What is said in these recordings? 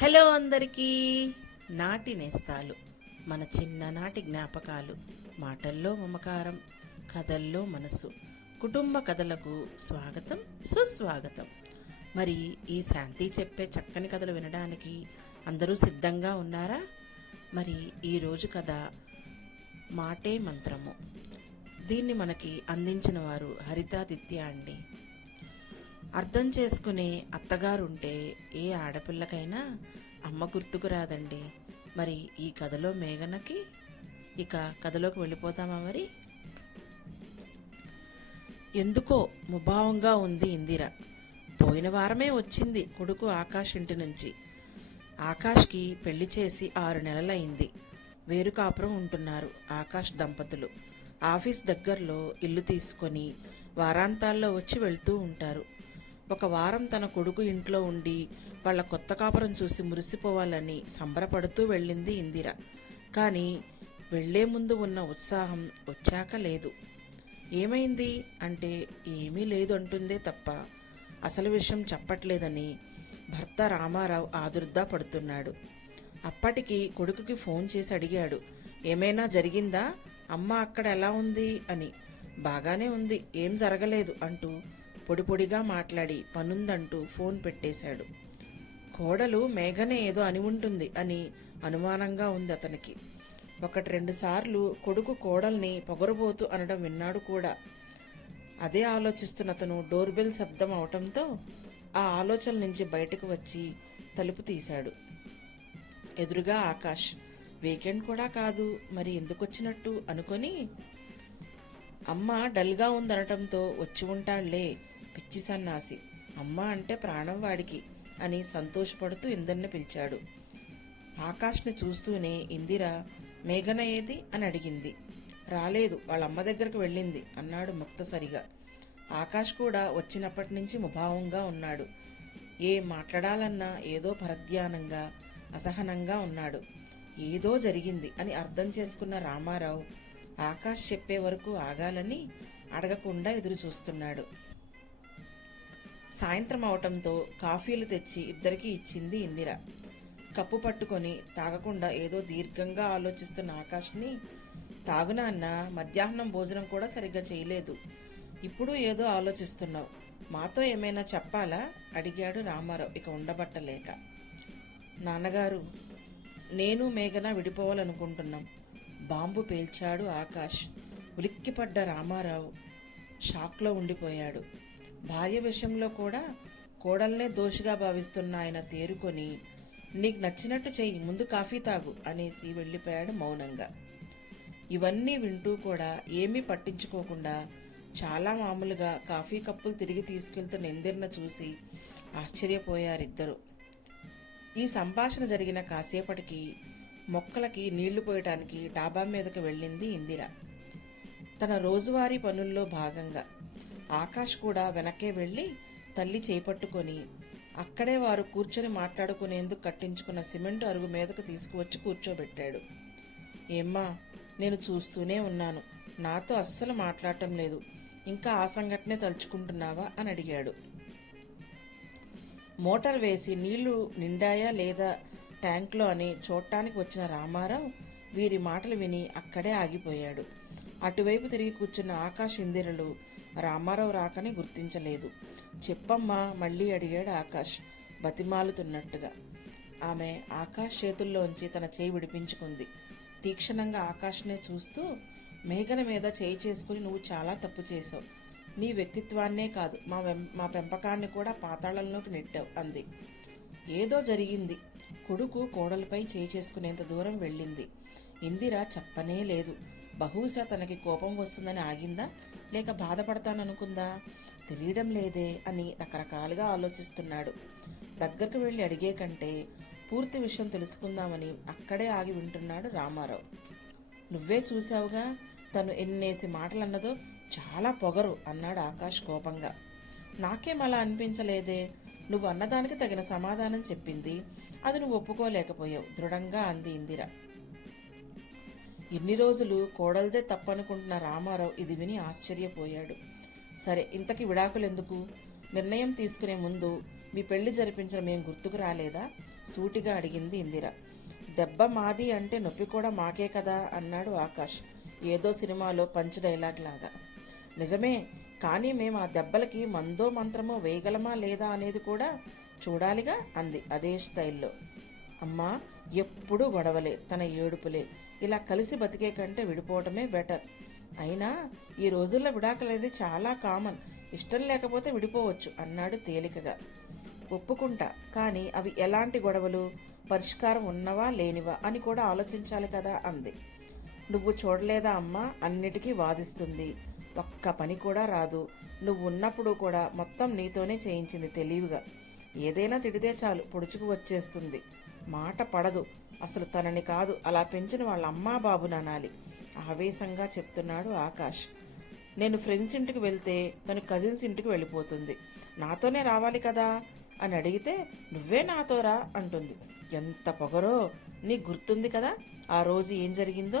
Hello అందరికీ. నాటి నేస్తాలు, మన చిన్ననాటి జ్ఞాపకాలు, మాటల్లో మమకారం, కథల్లో మనసు, కుటుంబ కథలకు స్వాగతం, సుస్వాగతం. మరి ఈ శాంతి చెప్పే చక్కని కథలు వినడానికి అందరూ సిద్ధంగా ఉన్నారా? మరి ఈరోజు కథ మాటే మంత్రము. దీన్ని మనకి అందించిన వారు హరితాదిత్య అండి. అర్థం చేసుకునే అత్తగారుంటే ఏ ఆడపిల్లకైనా అమ్మ గుర్తుకు రాదండి. మరి ఈ కథలో మేఘనకి ఇక కథలోకి వెళ్ళిపోతామా? మరి ఎందుకో ముభావంగా ఉంది ఇందిర. పోయిన వారమే వచ్చింది కొడుకు ఆకాష్ ఇంటి నుంచి. ఆకాష్కి పెళ్లి చేసి 6 నెలలైంది. వేరు కాపురం ఉంటున్నారు ఆకాష్ దంపతులు. ఆఫీస్ దగ్గరలో ఇల్లు తీసుకొని వారాంతాల్లో వచ్చి వెళ్తూ ఉంటారు. ఒక వారం తన కొడుకు ఇంట్లో ఉండి వాళ్ళ కొత్త కాపురం చూసి మురిసిపోవాలని సంబరపడుతూ వెళ్ళింది ఇందిర. కానీ వెళ్లే ముందు ఉన్న ఉత్సాహం వచ్చాక లేదు. ఏమైంది అంటే ఏమీ లేదు అంటుందే తప్ప అసలు విషయం చెప్పట్లేదని భర్త రామారావు ఆదుర్దా పడుతున్నాడు. అప్పటికి కొడుకుకి ఫోన్ చేసి అడిగాడు, ఏమైనా జరిగిందా, అమ్మ అక్కడ ఎలా ఉంది అని. బాగానే ఉంది, ఏం జరగలేదు అంటూ పొడిపొడిగా మాట్లాడి పనుందంటూ ఫోన్ పెట్టేశాడు. కోడలు మేఘనే ఏదో అని ఉంటుంది అని అనుమానంగా ఉంది అతనికి. 1-2 సార్లు కొడుకు కోడల్ని పొగరబోతు అనడం విన్నాడు కూడా. అదే ఆలోచిస్తున్న అతను డోర్ బెల్ శబ్దం అవటంతో ఆ ఆలోచన నుంచి బయటకు వచ్చి తలుపు తీశాడు. ఎదురుగా ఆకాష్. వీకెండ్ కూడా కాదు, మరి ఎందుకు వచ్చినట్టు అనుకొని అమ్మ డల్గా ఉందనటంతో వచ్చి ఉంటాళ్లే, పిచ్చి సన్నాసి, అమ్మ అంటే ప్రాణం వాడికి అని సంతోషపడుతూ ఇందర్ని పిలిచాడు. ఆకాష్ని చూస్తూనే ఇందిర మేఘన ఏది అని అడిగింది. రాలేదు, వాళ్ళ అమ్మ దగ్గరకు వెళ్ళింది అన్నాడు ముక్తసరిగా. ఆకాష్ కూడా వచ్చినప్పటి నుంచి ముభావంగా ఉన్నాడు. ఏం మాట్లాడాలన్నా ఏదో పరధ్యానంగా అసహనంగా ఉన్నాడు. ఏదో జరిగింది అని అర్థం చేసుకున్న రామారావు ఆకాష్ చెప్పే వరకు ఆగాలని అడగకుండా ఎదురు చూస్తున్నాడు. సాయంత్రం అవటంతో కాఫీలు తెచ్చి ఇద్దరికీ ఇచ్చింది ఇందిర. కప్పు పట్టుకొని తాగకుండా ఏదో దీర్ఘంగా ఆలోచిస్తున్న ఆకాష్ని, తాగునాన్న, మధ్యాహ్నం భోజనం కూడా సరిగ్గా చేయలేదు, ఇప్పుడు ఏదో ఆలోచిస్తున్నావు, మాతో ఏమైనా చెప్పాలా అడిగాడు రామారావు ఇక ఉండబట్టలేక. నాన్నగారు, నేను మేఘన విడిపోవాలనుకుంటున్నాం, బాంబు పేల్చాడు ఆకాష్. ఉలిక్కిపడ్డ రామారావు షాక్లో ఉండిపోయాడు. భార్య విషయంలో కూడా కోడల్నే దోషిగా భావిస్తున్న ఆయన తేరుకొని, నీకు నచ్చినట్టు చెయ్యి, ముందు కాఫీ తాగు అనేసి వెళ్ళిపోయాడు మౌనంగా. ఇవన్నీ వింటూ కూడా ఏమీ పట్టించుకోకుండా చాలా మామూలుగా కాఫీ కప్పులు తిరిగి తీసుకెళ్తున్న ఇందిరను చూసి ఆశ్చర్యపోయారిద్దరు. ఈ సంభాషణ జరిగిన కాసేపటికి మొక్కలకి నీళ్లు పోయటానికి డాబా మీదకి వెళ్ళింది ఇందిర. తన రోజువారీ పనుల్లో భాగంగా ఆకాష్ కూడా వెనకే వెళ్ళి తల్లి చేపట్టుకొని అక్కడే వారు కూర్చొని మాట్లాడుకునేందుకు కట్టించుకున్న సిమెంట్ అరుగు మీదకు తీసుకువచ్చి కూర్చోబెట్టాడు. ఏమ్మా, నేను చూస్తూనే ఉన్నాను, నాతో అస్సలు మాట్లాడటం లేదు, ఇంకా ఆ సంఘటనే తలుచుకుంటున్నావా అని అడిగాడు. మోటార్ వేసి నీళ్లు నిండాయా లేదా ట్యాంక్లో అని చూడటానికి వచ్చిన రామారావు వీరి మాటలు విని అక్కడే ఆగిపోయాడు. అటువైపు తిరిగి కూర్చున్న ఆకాష్ ఇందిరలు రామారావు రాకని గుర్తించలేదు. చెప్పమ్మా మళ్ళీ అడిగాడు ఆకాష్ బతిమాలుతున్నట్టుగా. ఆమె ఆకాష్ చేతుల్లోంచి తన చేయి విడిపించుకుంది. తీక్షణంగా ఆకాష్నే చూస్తూ, మేఘన మీద చేయి చేసుకుని నువ్వు చాలా తప్పు చేశావు, నీ వ్యక్తిత్వాన్నే కాదు మా పెంపకాన్ని కూడా పాతాళంలోకి నెట్టావు అంది. ఏదో జరిగింది, కొడుకు కోడలపై చేయి చేసుకునేంత దూరం వెళ్ళింది. ఇందిర చెప్పనే లేదు. బహుశా తనకి కోపం వస్తుందని ఆగిందా, లేక బాధపడతాననుకుందా, తెలియడం లేదే అని రకరకాలుగా ఆలోచిస్తున్నాడు. దగ్గరకు వెళ్ళి అడిగే కంటే పూర్తి విషయం తెలుసుకుందామని అక్కడే ఆగి వింటున్నాడు రామారావు. నువ్వే చూశావుగా, తను ఎన్నేసి మాటలన్నదో, చాలా పొగరు అన్నాడు ఆకాష్ కోపంగా. నాకేం అలా అనిపించలేదే, నువ్వు అన్నదానికి తగిన సమాధానం చెప్పింది, అది నువ్వు ఒప్పుకోలేకపోయావు దృఢంగా అంది ఇందిర. ఇన్ని రోజులు కోడలదే తప్పనుకుంటున్న రామారావు ఇది విని ఆశ్చర్యపోయాడు. సరే, ఇంతకీ విడాకులెందుకు? నిర్ణయం తీసుకునే ముందు మీ పెళ్లి జరిపించిన మేం గుర్తుకు రాలేదా? సూటిగా అడిగింది ఇందిర. దెబ్బ మాది అంటే నొప్పి కూడా మాకే కదా అన్నాడు ఆకాష్ ఏదో సినిమాలో పంచ్ డైలాగ్ లాగా. నిజమే, కానీ మేము ఆ దెబ్బలకి మందో మంత్రమో వేయగలమా లేదా అనేది కూడా చూడాలిగా అంది అదే స్టైల్లో. అమ్మా, ఎప్పుడూ గొడవలే, తన ఏడుపులే. ఇలా కలిసి బతికే కంటే విడిపోవటమే బెటర్. అయినా ఈ రోజుల్లో విడాకులనేది చాలా కామన్. ఇష్టం లేకపోతే విడిపోవచ్చు అన్నాడు తేలికగా. ఒప్పుకుంటా, కానీ అవి ఎలాంటి గొడవలు, పరిష్కారం ఉన్నవా లేనివా అని కూడా ఆలోచించాలి కదా అంది. నువ్వు చూడలేదా అమ్మా, అన్నిటికీ వాదిస్తుంది, ఒక్క పని కూడా రాదు. నువ్వు ఉన్నప్పుడు కూడా మొత్తం నీతోనే చేయించింది తెలివిగా. ఏదైనా తిడితే చాలు పొడుచుకు వచ్చేస్తుంది, మాట పడదు. అసలు తనని కాదు, అలా పెంచిన వాళ్ళ అమ్మా బాబుని అనాలి ఆవేశంగా చెప్తున్నాడు ఆకాష్. నేను ఫ్రెండ్స్ ఇంటికి వెళ్తే తను కజిన్స్ ఇంటికి వెళ్ళిపోతుంది, నాతోనే రావాలి కదా అని అడిగితే నువ్వే నాతో రా అంటుంది. ఎంత పొగరో, నీకు గుర్తుంది కదా ఆ రోజు ఏం జరిగిందో.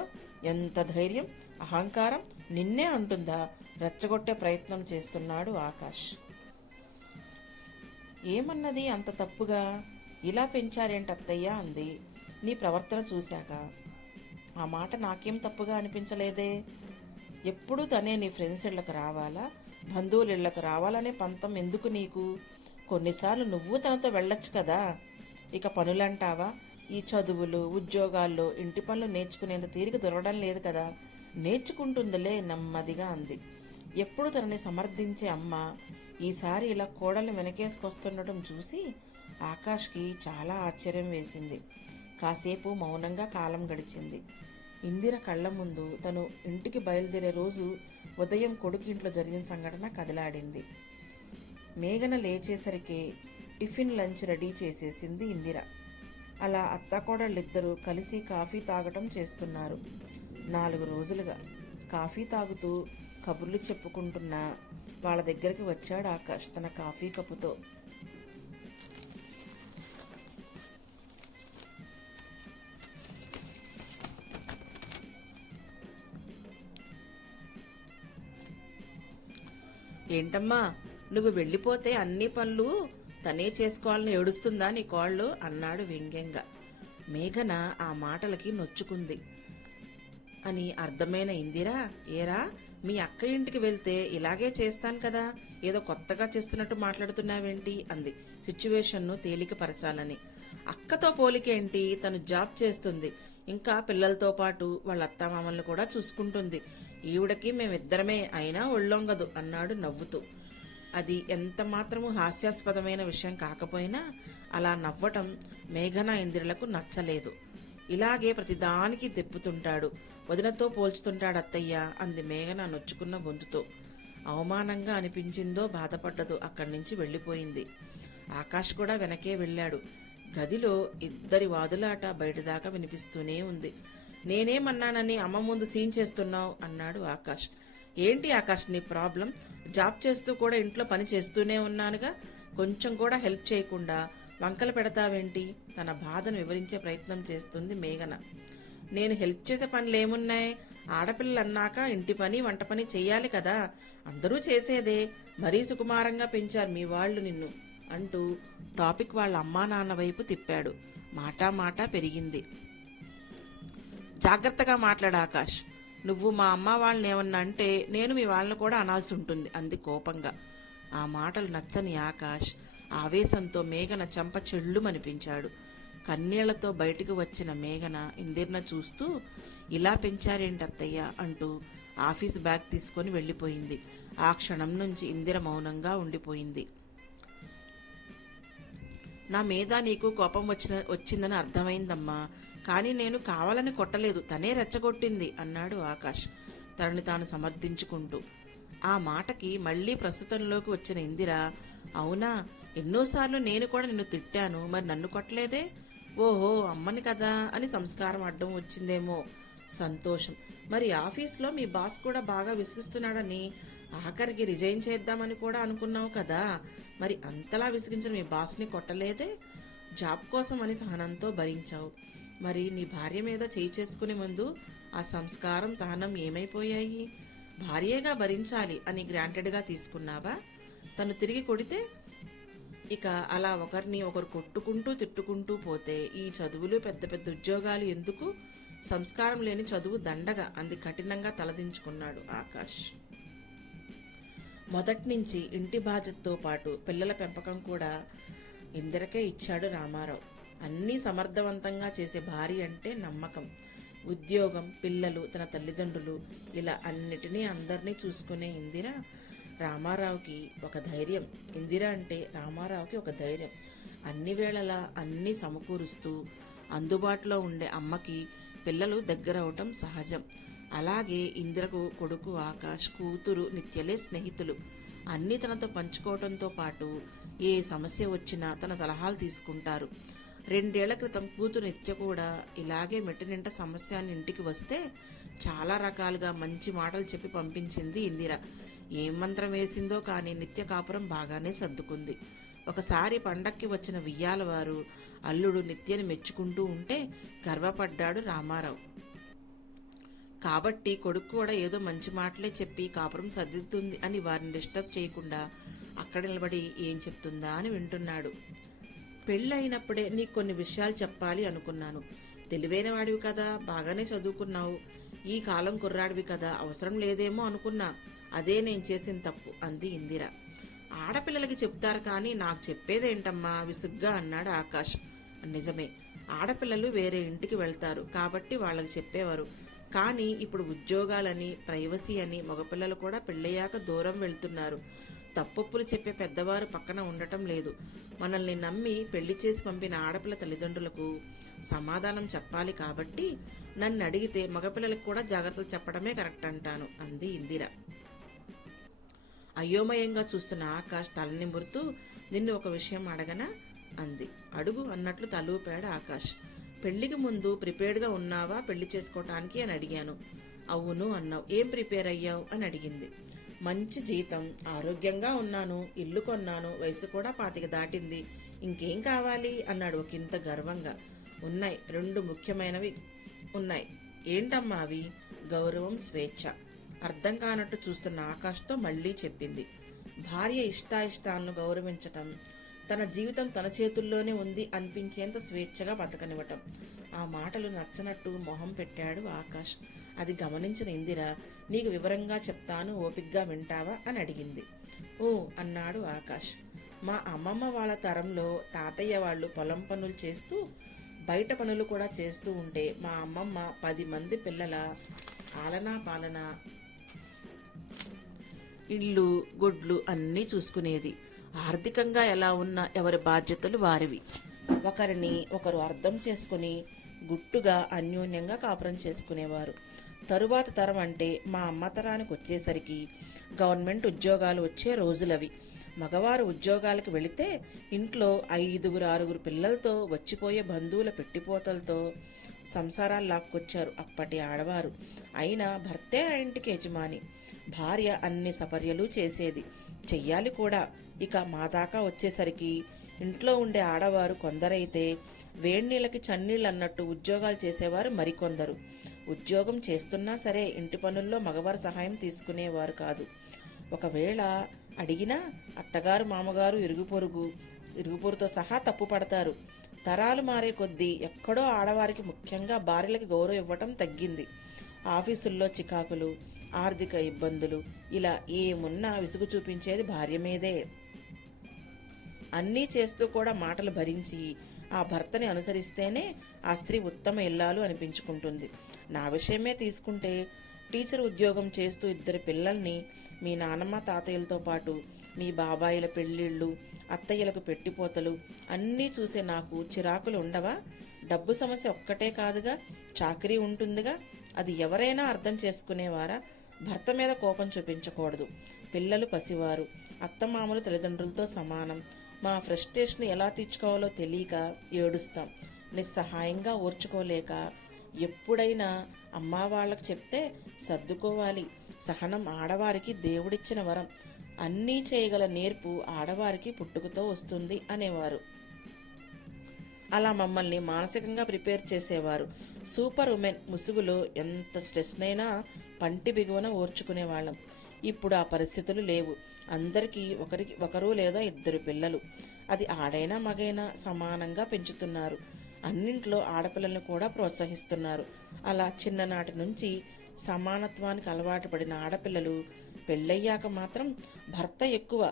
ఎంత ధైర్యం, అహంకారం, నిన్నే అంటుందా? రెచ్చగొట్టే ప్రయత్నం చేస్తున్నాడు ఆకాష్. ఏమన్నది అంత తప్పుగా? ఇలా పెంచారేంటత్తయ్యా అంది. నీ ప్రవర్తన చూశాక ఆ మాట నాకేం తప్పుగా అనిపించలేదే. ఎప్పుడూ తనే నీ ఫ్రెండ్స్ ఇళ్ళకు రావాలా, బంధువుల ఇళ్ళకు రావాలనే పంతం ఎందుకు నీకు? కొన్నిసార్లు నువ్వు తనతో వెళ్ళొచ్చు కదా. ఇక పనులంటావా, ఈ చదువులు ఉద్యోగాల్లో ఇంటి పనులు నేర్చుకునేంత తీరిక దొరకడం లేదు కదా. నేర్చుకుంటుందిలే నెమ్మదిగా అంది. ఎప్పుడు తనని సమర్థించే అమ్మ ఈసారి ఇలా కోడల్ని వెనకేసుకొస్తుండటం చూసి ఆకాష్కి చాలా ఆశ్చర్యం వేసింది. కాసేపు మౌనంగా కాలం గడిచింది. ఇందిర కళ్ళ ముందు తను ఇంటికి బయలుదేరే రోజు ఉదయం కొడుకు ఇంట్లో జరిగిన సంఘటన కదిలాడింది. మేఘన లేచేసరికి టిఫిన్ లంచ్ రెడీ చేసేసింది ఇందిర. అలా అత్తాకోడళ్ళిద్దరూ కలిసి కాఫీ తాగటం చేస్తున్నారు. 4 రోజులుగా కాఫీ తాగుతూ కబుర్లు చెప్పుకుంటున్నా వాళ్ళ దగ్గరికి వచ్చాడు ఆకాష్ తన కాఫీ కప్పుతో. ఏంటమ్మా, నువ్వు వెళ్ళిపోతే అన్ని పనులు తనే చేసుకోవాలని ఏడుస్తుందా నీ కోళ్ళు అన్నాడు వ్యంగ్యంగా. మేఘన ఆ మాటలకి నొచ్చుకుంది అని అర్థమైన ఇందిరా, ఏరా మీ అక్క ఇంటికి వెళ్తే ఇలాగే చేస్తాను కదా, ఏదో కొత్తగా చేస్తున్నట్టు మాట్లాడుతున్నావేంటి అంది సిచ్యువేషన్ను తేలికపరచాలని. అక్కతో పోలికేంటి, తను జాబ్ చేస్తుంది, ఇంకా పిల్లలతో పాటు వాళ్ళ అత్తామామల్ని కూడా చూసుకుంటుంది. ఈవిడకి మేమిద్దరమే, అయినా ఒళ్ళొంగదు అన్నాడు నవ్వుతూ. అది ఎంత మాత్రము హాస్యాస్పదమైన విషయం కాకపోయినా అలా నవ్వటం మేఘన ఇందిరలకు నచ్చలేదు. ఇలాగే ప్రతిదానికి తెప్పుతుంటాడు, వదినతో పోల్చుతుంటాడు అత్తయ్య అంది మేఘన నొచ్చుకున్న గొంతుతో. అవమానంగా అనిపించిందో బాధపడ్డదో అక్కడి నుంచి వెళ్ళిపోయింది. ఆకాష్ కూడా వెనకే వెళ్ళాడు. గదిలో ఇద్దరి వాదులాట బయటదాకా వినిపిస్తూనే ఉంది. నేనేమన్నానని అమ్మ ముందు సీన్ చేస్తున్నావు అన్నాడు ఆకాష్. ఏంటి ఆకాష్ నీ ప్రాబ్లం? జాబ్ చేస్తూ కూడా ఇంట్లో పని చేస్తూనే ఉన్నానుగా, కొంచెం కూడా హెల్ప్ చేయకుండా వంకలు పెడతావేంటి? తన బాధను వివరించే ప్రయత్నం చేస్తుంది మేఘన. నేను హెల్ప్ చేసే పనులు ఏమున్నాయి? ఆడపిల్లలు అన్నాక ఇంటి పని వంట పని చెయ్యాలి కదా, అందరూ చేసేదే. మరీ సుకుమారంగా పెంచారు మీ వాళ్ళు నిన్ను అంటూ టాపిక్ వాళ్ళ అమ్మా నాన్న వైపు తిప్పాడు. మాట పెరిగింది. జాగ్రత్తగా మాట్లాడు ఆకాష్, నువ్వు మా అమ్మ వాళ్ళని ఏమన్నా అంటే నేను మీ వాళ్ళని కూడా అనాల్సి ఉంటుంది అంది కోపంగా. ఆ మాటలు నచ్చని ఆకాష్ ఆవేశంతో మేఘన చెంప చెళ్ళుమనిపించాడు. కన్నీళ్లతో బయటికి వచ్చిన మేఘన ఇందిరను చూస్తూ ఇలా పెంచారేంటత్తయ్య అంటూ ఆఫీస్ బ్యాగ్ తీసుకొని వెళ్ళిపోయింది. ఆ క్షణం నుంచి ఇందిర మౌనంగా ఉండిపోయింది. నా మీద నీకు కోపం వచ్చిందని అర్థమైందమ్మా, కానీ నేను కావాలని కొట్టలేదు, తనే రెచ్చగొట్టింది అన్నాడు ఆకాష్ తనని తాను సమర్థించుకుంటూ. ఆ మాటకి మళ్ళీ ప్రస్తుతంలోకి వచ్చిన ఇందిర, అవునా, ఎన్నోసార్లు నేను కూడా నిన్ను తిట్టాను, మరి నన్ను కొట్టలేదే? ఓహో అమ్మని కదా అని సంస్కారం అడ్డం వచ్చిందేమో. సంతోషం. మరి ఆఫీస్లో మీ బాస్ కూడా బాగా విసిగిస్తున్నాడని ఆఖరికి రిజైన్ చేద్దామని కూడా అనుకున్నావు కదా, మరి అంతలా విసిగించిన మీ బాస్ని కొట్టలేదే? జాబ్ కోసం అని సహనంతో భరించావు. మరి నీ భార్య మీద చేయి చేసుకునే ముందు ఆ సంస్కారం సహనం ఏమైపోయాయి? భార్యగా భరించాలి అని గ్రాంటెడ్గా తీసుకున్నావా? తను తిరిగి కొడితే ఇక అలా ఒకరిని ఒకరు కొట్టుకుంటూ తిట్టుకుంటూ పోతే ఈ చదువులు పెద్ద పెద్ద ఉద్యోగాలు ఎందుకు, సంస్కారం లేని చదువు దండగా అంది కఠినంగా తలదించుకున్నాడు ఆకాష్. మొదటి నుంచి ఇంటి బాధ్యతతో పాటు పిల్లల పెంపకం కూడా ఇందిరకే ఇచ్చాడు రామారావు. అన్నీ సమర్థవంతంగా చేసే భార్య అంటే నమ్మకం. ఉద్యోగం, పిల్లలు, తన తల్లిదండ్రులు, ఇలా అన్నిటినీ అందరినీ చూసుకునే ఇందిర రామారావుకి ఒక ధైర్యం. ఇందిర అంటే రామారావుకి ఒక ధైర్యం. అన్ని వేళలా అన్నీ సమకూరుస్తూ అందుబాటులో ఉండే అమ్మకి పిల్లలు దగ్గరవటం సహజం. అలాగే ఇందిరకు కొడుకు ఆకాష్, కూతురు నిత్యలే స్నేహితులు. అన్నీ తనతో పంచుకోవడంతో పాటు ఏ సమస్య వచ్చినా తన సలహాలు తీసుకుంటారు. 2 ఏళ్ల క్రితం కూతురు నిత్య కూడా ఇలాగే మెట్టినింట సమస్య అని ఇంటికి వస్తే చాలా రకాలుగా మంచి మాటలు చెప్పి పంపించింది ఇందిర. ఏం మంత్రం వేసిందో కానీ నిత్య కాపురం బాగానే సర్దుకుంది. ఒకసారి పండక్కి వచ్చిన వియ్యాల వారు అల్లుడు నిత్యని మెచ్చుకుంటూ ఉంటే గర్వపడ్డాడు రామారావు. కాబట్టి కొడుకు కూడా ఏదో మంచి మాటలే చెప్పి కాపురం సర్దుతుంది అని వారిని డిస్టర్బ్ చేయకుండా అక్కడ నిలబడి ఏం చెప్తుందా అని వింటున్నాడు. పెళ్ళైనప్పుడే నీకు కొన్ని విషయాలు చెప్పాలి అనుకున్నాను. తెలివైన వాడివి కదా, బాగానే చదువుకున్నావు, ఈ కాలం కుర్రాడివి కదా, అవసరం లేదేమో అనుకున్నా. అదే నేను చేసిన తప్పు అంది ఇందిర. ఆడపిల్లలకి చెప్తారు కానీ నాకు చెప్పేదేంటమ్మా విసుగ్గా అన్నాడు ఆకాష్. నిజమే, ఆడపిల్లలు వేరే ఇంటికి వెళ్తారు కాబట్టి వాళ్ళకి చెప్పేవారు. కానీ ఇప్పుడు ఉద్యోగాలని, ప్రైవసీ అని మగపిల్లలు కూడా పెళ్ళయ్యాక దూరం వెళ్తున్నారు. తప్పొప్పులు చెప్పే పెద్దవారు పక్కన ఉండటం లేదు. మనల్ని నమ్మి పెళ్లి చేసి పంపిన ఆడపిల్ల తల్లిదండ్రులకు సమాధానం చెప్పాలి. కాబట్టి నన్ను అడిగితే మగపిల్లలకు కూడా జాగ్రత్తలు చెప్పడమే కరెక్ట్ అంటాను అంది ఇందిర. అయోమయంగా చూస్తున్న ఆకాష్ తలనిమురుతూ నిన్ను ఒక విషయం అడగనా అంది. అడుగు అన్నట్లు తలూపాడు ఆకాష్. పెళ్లికి ముందు ప్రిపేర్డ్గా ఉన్నావా పెళ్లి చేసుకోవటానికి అని అడిగాను. అవును అన్నావు. ఏం ప్రిపేర్ అయ్యావు అని అడిగింది. మంచి జీతం, ఆరోగ్యంగా ఉన్నాను, ఇల్లు కొన్నాను, వయసు కూడా 25 దాటింది, ఇంకేం కావాలి అన్నాడు ఒకంత గర్వంగా. ఉన్నాయి, 2 ముఖ్యమైనవి ఉన్నాయి. ఏంటమ్మా అవి? గౌరవం, స్వేచ్ఛ. అర్థం కానట్టు చూస్తున్న ఆకాష్తో మళ్ళీ చెప్పింది. భార్య ఇష్టాయిష్టాలను గౌరవించటం, తన జీవితం తన చేతుల్లోనే ఉంది అనిపించేంత స్వేచ్ఛగా బతకనివ్వటం. ఆ మాటలు నచ్చనట్టు మొహం పెట్టాడు ఆకాష్. అది గమనించిన ఇందిర నీకు వివరంగా చెప్తాను, ఓపిగ్గా వింటావా అని అడిగింది. ఓ అన్నాడు ఆకాష్. మా అమ్మమ్మ వాళ్ళ తరంలో తాతయ్య వాళ్ళు పొలం పనులు చేస్తూ బయట పనులు కూడా చేస్తూ ఉంటే మా అమ్మమ్మ 10 మంది పిల్లల ఆలనా పాలన, ఇళ్ళు, గొడ్లు అన్నీ చూసుకునేది. ఆర్థికంగా ఎలా ఉన్నా ఎవరి బాధ్యతలు వారివి. ఒకరిని ఒకరు అర్థం చేసుకుని గుట్టుగా అన్యోన్యంగా కాపురం చేసుకునేవారు. తరువాత తరం అంటే మా అమ్మ తరానికి వచ్చేసరికి గవర్నమెంట్ ఉద్యోగాలు వచ్చే రోజులవి. మగవారు ఉద్యోగాలకు వెళితే ఇంట్లో 5, 6 పిల్లలతో వచ్చిపోయే బంధువుల పెట్టిపోతలతో సంసారాలు లాక్కొచ్చారు అప్పటి ఆడవారు. అయినా భర్తే ఆ ఇంటికి యజమాని. భార్య అన్ని సపర్యలు చేసేది, చెయ్యాలి కూడా. ఇక మా దాకా వచ్చేసరికి ఇంట్లో ఉండే ఆడవారు కొందరైతే వేడినీళ్ళకి చన్నీళ్ళు అన్నట్టు ఉద్యోగాలు చేసేవారు మరికొందరు. ఉద్యోగం చేస్తున్నా సరే ఇంటి పనుల్లో మగవారు సహాయం తీసుకునేవారు కాదు. ఒకవేళ అడిగినా అత్తగారు, మామగారు, ఇరుగుపొరుతో సహా తప్పు పడతారు. తరాలు మారే కొద్దీ ఎక్కడో ఆడవారికి, ముఖ్యంగా భార్యలకి గౌరవం ఇవ్వటం తగ్గింది. ఆఫీసుల్లో చికాకులు, ఆర్థిక ఇబ్బందులు, ఇలా ఏమున్నా విసుగు చూపించేది భార్య మీదే. అన్నీ చేస్తూ కూడా మాటలు భరించి ఆ భర్తని అనుసరిస్తేనే ఆ స్త్రీ ఉత్తమ ఇల్లాలు అనిపించుకుంటుంది. నా విషయమే తీసుకుంటే టీచర్ ఉద్యోగం చేస్తూ 2 పిల్లల్ని మీ నానమ్మ తాతయ్యలతో పాటు మీ బాబాయిల పెళ్ళిళ్ళు, అత్తయ్యలకు పెట్టిపోతలు అన్నీ చూసే నాకు చిరాకులు ఉండవా? డబ్బు సమస్య ఒక్కటే కాదుగా, చాకరీ ఉంటుందిగా. అది ఎవరైనా అర్థం చేసుకునేవారా? భర్త మీద కోపం చూపించకూడదు. పిల్లలు పసివారు, అత్తమామలు తల్లిదండ్రులతో సమానం. మా ఫ్రస్ట్రేషన్ ఎలా తీర్చుకోవాలో తెలియక ఏడుస్తాం. నిస్సహాయంగా ఓర్చుకోలేక ఎప్పుడైనా అమ్మా వాళ్ళకు చెప్తే సర్దుకోవాలి. సహనం ఆడవారికి దేవుడిచ్చిన వరం. అన్నీ చేయగల నేర్పు ఆడవారికి పుట్టుకతో వస్తుంది అనేవారు. అలా మమ్మల్ని మానసికంగా ప్రిపేర్ చేసేవారు. సూపర్ ఉమెన్ ముసుగులో ఎంత స్ట్రెస్నైనా పంటి బిగువన ఓర్చుకునేవాళ్ళం. ఇప్పుడు ఆ పరిస్థితులు లేవు. అందరికీ ఒకరు లేదా 2 పిల్లలు. అది ఆడైనా మగైనా సమానంగా పెంచుతున్నారు. అన్నింట్లో ఆడపిల్లల్ని కూడా ప్రోత్సహిస్తున్నారు. అలా చిన్ననాటి నుంచి సమానత్వానికి అలవాటు పడిన ఆడపిల్లలు పెళ్ళయ్యాక మాత్రం భర్త ఎక్కువ,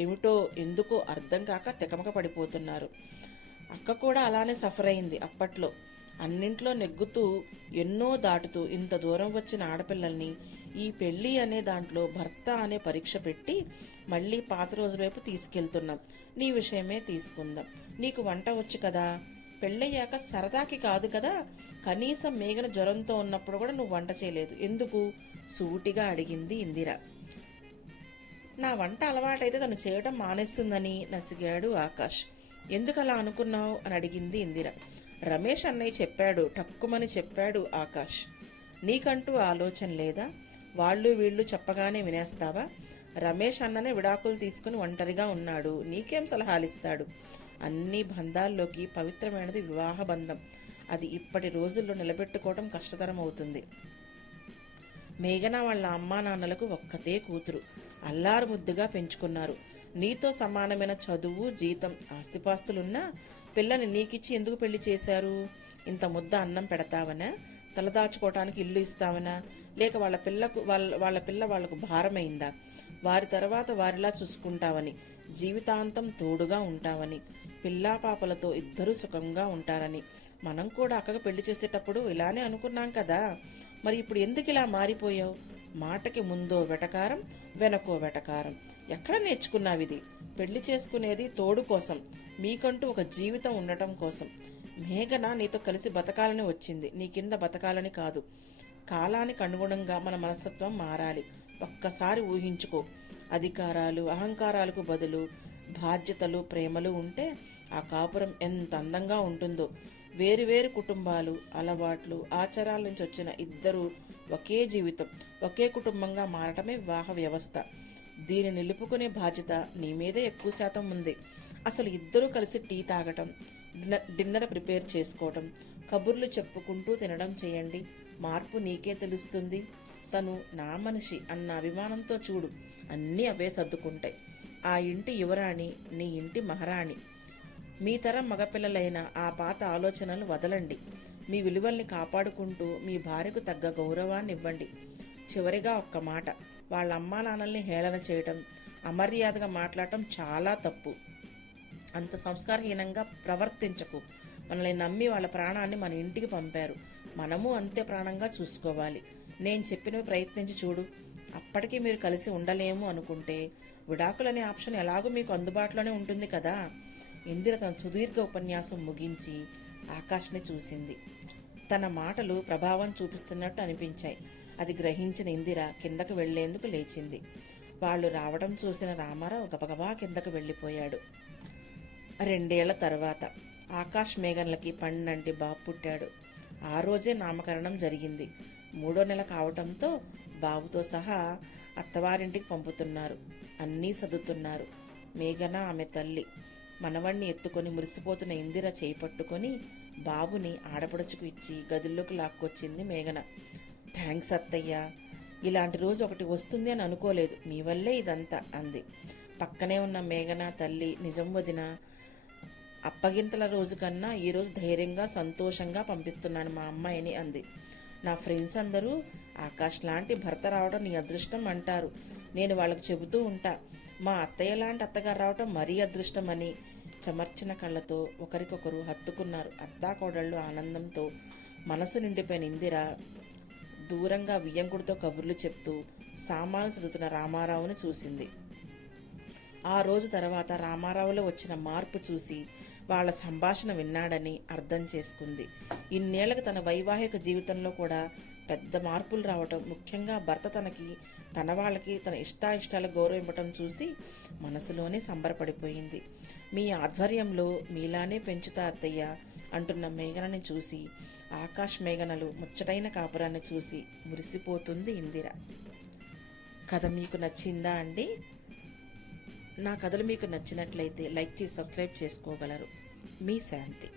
ఏమిటో ఎందుకో అర్థం కాక తికమక పడిపోతున్నారు. అక్క కూడా అలానే సఫర్ అయింది అప్పట్లో. అన్నింట్లో నెగ్గుతూ ఎన్నో దాటుతూ ఇంత దూరం వచ్చిన ఆడపిల్లల్ని ఈ పెళ్ళి అనే దాంట్లో భర్త అనే పరీక్ష పెట్టి మళ్ళీ పాత రోజు వైపు తీసుకెళ్తున్నాం. నీ విషయమే తీసుకుందాం. నీకు వంట వచ్చు కదా, పెళ్ళయ్యాక సరదాకి కాదు కదా, కనీసం మేఘన జ్వరంతో ఉన్నప్పుడు కూడా నువ్వు వంట చేయలేదు ఎందుకు? సూటిగా అడిగింది ఇందిర. నా వంట అలవాటైతే తను చేయడం మానేస్తుందని నసిగాడు ఆకాష్. ఎందుకలా అనుకున్నావు అని అడిగింది ఇందిర. రమేష్ అన్నయ్య చెప్పాడు, టక్కుమని చెప్పాడు ఆకాష్. నీకంటూ ఆలోచన లేదా? వాళ్ళు వీళ్ళు చెప్పగానే వినేస్తావా? రమేష్ అన్ననే విడాకులు తీసుకుని ఒంటరిగా ఉన్నాడు, నీకేం సలహాలిస్తాడు? అన్ని బంధాల్లోకి పవిత్రమైనది వివాహ బంధం. అది ఇప్పటి రోజుల్లో నిలబెట్టుకోవడం కష్టతరం అవుతుంది. మేఘన వాళ్ళ అమ్మా నాన్నలకు ఒక్కతే కూతురు, అల్లారు ముద్దుగా పెంచుకున్నారు. నీతో సమానమైన చదువు, జీతం, ఆస్తిపాస్తులున్నా పిల్లని నీకిచ్చి ఎందుకు పెళ్లి చేశారు? ఇంత ముద్ద అన్నం పెడతావనా? తలదాచుకోవటానికి ఇల్లు ఇస్తావనా? లేక వాళ్ళ పిల్ల వాళ్లకు భారమైందా? వారి తర్వాత వారిలా చూసుకుంటావని, జీవితాంతం తోడుగా ఉంటావని, పిల్లా పాపలతో ఇద్దరూ సుఖంగా ఉంటారని. మనం కూడా అక్కగా పెళ్లి చేసేటప్పుడు ఇలానే అనుకున్నాం కదా. మరి ఇప్పుడు ఎందుకు ఇలా మారిపోయావు? మాటకి ముందో వెటకారం, వెనకో వెటకారం. ఎక్కడ నేర్చుకున్నావిది? పెళ్లి చేసుకునేది తోడు కోసం, మీకంటూ ఒక జీవితం ఉండటం కోసం. మేఘన నీతో కలిసి బతకాలని వచ్చింది, నీ కింద బతకాలని కాదు. కాలానికి అనుగుణంగా మన మనస్తత్వం మారాలి. ఒక్కసారి ఊహించుకో, అధికారాలు, అహంకారాలకు బదులు బాధ్యతలు, ప్రేమలు ఉంటే ఆ కాపురం ఎంత అందంగా ఉంటుందో. వేరువేరు కుటుంబాలు, అలవాట్లు, ఆచారాల నుంచి వచ్చిన ఇద్దరు ఒకే జీవితం, ఒకే కుటుంబంగా మారటమే వివాహ వ్యవస్థ. దీన్ని నిలుపుకునే బాధ్యత నీ మీదే ఎక్కువ శాతం ఉంది. అసలు ఇద్దరూ కలిసి టీ తాగటం, డిన్నర్ ప్రిపేర్ చేసుకోవటం, కబుర్లు చెప్పుకుంటూ తినడం చేయండి. మార్పు నీకే తెలుస్తుంది. తను నా మనిషి అన్న అభిమానంతో చూడు, అన్నీ అవే సర్దుకుంటాయి. ఆ ఇంటి యువరాణి నీ ఇంటి మహారాణి. మీ తరం మగపిల్లలైన ఆ పాత ఆలోచనలు వదలండి. మీ విలువల్ని కాపాడుకుంటూ మీ భార్యకు తగ్గ గౌరవాన్ని ఇవ్వండి. చివరిగా ఒక్క మాట, వాళ్ళ అమ్మా నాన్నల్ని హేళన చేయటం, అమర్యాదగా మాట్లాడటం చాలా తప్పు. అంత సంస్కారహీనంగా ప్రవర్తించకు. మనల్ని నమ్మి వాళ్ళ ప్రాణాన్ని మన ఇంటికి పంపారు, మనము అంతే ప్రాణంగా చూసుకోవాలి. నేను చెప్పినవి ప్రయత్నించి చూడు. అప్పటికీ మీరు కలిసి ఉండలేము అనుకుంటే విడాకులనే ఆప్షన్ ఎలాగో మీకు అందుబాటులోనే ఉంటుంది కదా. ఇందిర తన సుదీర్ఘ ఉపన్యాసం ముగించి ఆకాష్ని చూసింది. తన మాటలు ప్రభావం చూపిస్తున్నట్టు అనిపించాయి. అది గ్రహించిన ఇందిర కిందకు వెళ్లేందుకు లేచింది. వాళ్ళు రావడం చూసిన రామారావు గబగబా కిందకు వెళ్ళిపోయాడు. 2 ఏళ్ల తర్వాత ఆకాష్ మేఘన్లకి పన్నంటి బాబు పుట్టాడు. ఆ రోజే నామకరణం జరిగింది. 3వ నెల కావటంతో బాబుతో సహా అత్తవారింటికి పంపుతున్నారు. అన్నీ సర్దుతున్నారు. మేఘన ఆమె తల్లి మనవణ్ణి ఎత్తుకొని మురిసిపోతున్న ఇందిర చేయి పట్టుకొని బాబుని ఆడపడుచుకు ఇచ్చి గదిలోకి లాక్కొచ్చింది మేఘన. థ్యాంక్స్ అత్తయ్య, ఇలాంటి రోజు ఒకటి వస్తుంది అని అనుకోలేదు, మీ వల్లే ఇదంతా అంది. పక్కనే ఉన్న మేఘన తల్లి, నిజం వదిన, అప్పగింతల రోజు కన్నా ఈరోజు ధైర్యంగా సంతోషంగా పంపిస్తున్నాను మా అమ్మాయిని అంది. నా ఫ్రెండ్స్ అందరూ ఆకాష్ లాంటి భర్త రావడం నీ అదృష్టం అంటారు. నేను వాళ్ళకు చెబుతూ ఉంటా, మా అత్తయ్య లాంటి అత్తగారు రావటం మరీ అదృష్టం అని. చెమర్చిన కళ్ళతో ఒకరికొకరు హత్తుకున్నారు అత్తాకోడళ్ళు ఆనందంతో. మనసు నిండిపోయిన ఇందిర దూరంగా వియ్యంకుడితో కబుర్లు చెప్తూ సామాను సర్దుతున్న రామారావుని చూసింది. ఆ రోజు తర్వాత రామారావులో వచ్చిన మార్పు చూసి వాళ్ళ సంభాషణ విన్నాడని అర్థం చేసుకుంది. ఇన్నేళ్లకు తన వైవాహిక జీవితంలో కూడా పెద్ద మార్పులు రావటం, ముఖ్యంగా భర్త తన వాళ్ళకి తన ఇష్టాయిష్టాలకు గౌరవం ఇవ్వటం చూసి మనసులోనే సంబరపడిపోయింది. మీ ఆధ్వర్యంలో మీలానే పెంచుతా అత్తయ్య అంటున్న మేఘనని చూసి ఆకాష్ మేఘనలు ముచ్చటైన కాపురాన్ని చూసి మురిసిపోతుంది ఇందిర. కథ మీకు నచ్చిందా అండి? నా కథలు మీకు నచ్చినట్లయితే లైక్ చేసి సబ్స్క్రైబ్ చేసుకోగలరు. మీ శాంతి.